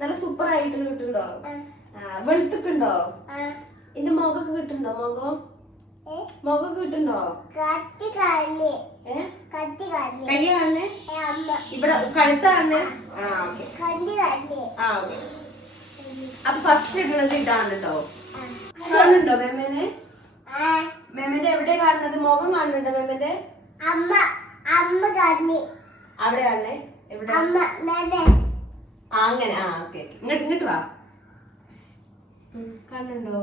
നല്ല സൂപ്പർ ആയിട്ട് കിട്ടുന്നുണ്ടോ? വെളുത്തുക്കുണ്ടോ? എന്റെ മുഖമൊക്കെ കിട്ടുന്നുണ്ടോ? മുഖമൊക്കെ കിട്ടുന്നുണ്ടോ? കൈ കാണണേ? ഇവിടെ കഴുത്താണ്. അപ്പൊ ഫസ്റ്റ് ഇടുന്നത് ഇതാണ് കേട്ടോ. കാണുന്നുണ്ടോ മെമ്മേനെ? മെമ്മന്റെ എവിടെയാ കാണുന്നത്? മുഖം കാണുന്നുണ്ടോ മെമ്മന്റെ? അവിടെ കാണണേ? എവിടെ? അങ്ങനെ. ഓക്കെ ഇങ്ങോട്ട് ഇങ്ങോട്ട് വാ. കാണുന്നുണ്ടോ?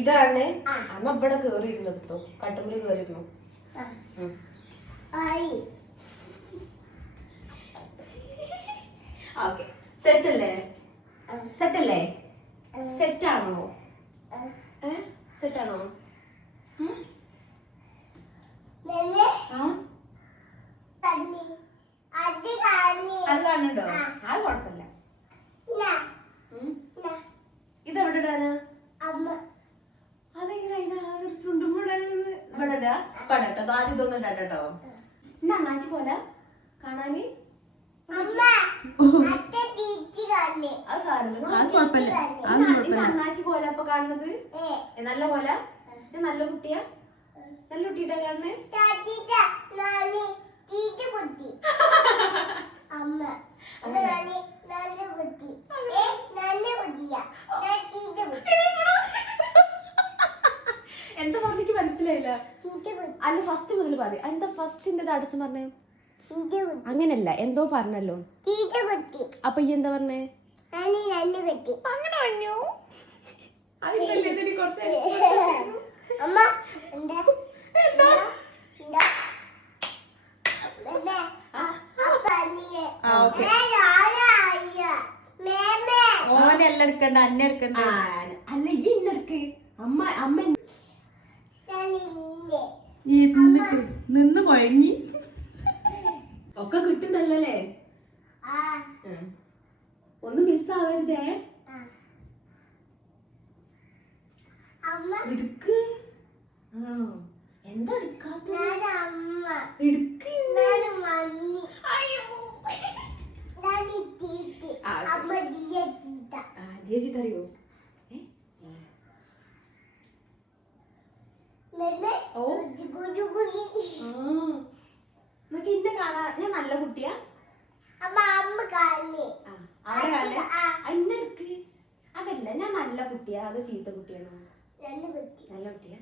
ഇതാണ്. അന്ന് ഇവിടെ കേറിയിരുന്നു കേട്ടോ. കട്ടുമ്പളി കേറിയിരുന്നു. ഓക്കെ സെറ്റല്ലേ? സെറ്റല്ലേ? സെറ്റാണോ? സെറ്റാണോ? അത് കാണുന്നുണ്ടോ? അത് കുഴപ്പമില്ല. ഇതെവിടെ ഇടാന്? അതെങ്ങനെ ചുണ്ടുമ്പോടേട്ടോ. ആദ്യം ഇതൊന്നും ഇടാട്ടോ. എന്നാ അണ്ണാച്ചി പോലെ കാണാന്? അത് സാരമില്ല. അണ്ണാച്ചി പോലെ അപ്പൊ കാണുന്നത് നല്ല പോലെ. നല്ല കുട്ടിയാ? നല്ല കുട്ടിയുടെ കാണുന്നേ? എന്താ പറഞ്ഞിട്ട് മനസ്സിലായില്ല. അല്ല ഫസ്റ്റ് മുതൽ പറയും. എന്താ ഫസ്റ്റിന്റെ അടച്ചു പറഞ്ഞേ? അങ്ങനല്ല എന്തോ പറഞ്ഞല്ലോ. അപ്പൊ ഈ എന്താ പറഞ്ഞേ? അങ്ങനെ പറഞ്ഞു. ഓനെല്ലാം എടുക്കണ്ട, അന്നെ എടുക്കണ്ട. അല്ല ഈ എന്നെടുക്ക്. അമ്മ അമ്മ നിന്ന് കുഴങ്ങി. ഒക്കെ കിട്ടുന്നല്ലോ അല്ലേ? ഒന്ന് മിസ്സാവരുതേ. എടുക്ക്. എന്താ എടുക്കാത്ത? അറിയോ? എന്നെ കാണാ ഞാൻ നല്ല കുട്ടിയാ? എന്നെടുക്ക്. അതല്ല ഞാൻ നല്ല കുട്ടിയാ അതോ ചീത്ത കുട്ടിയാണോ? നല്ല കുട്ടിയാ.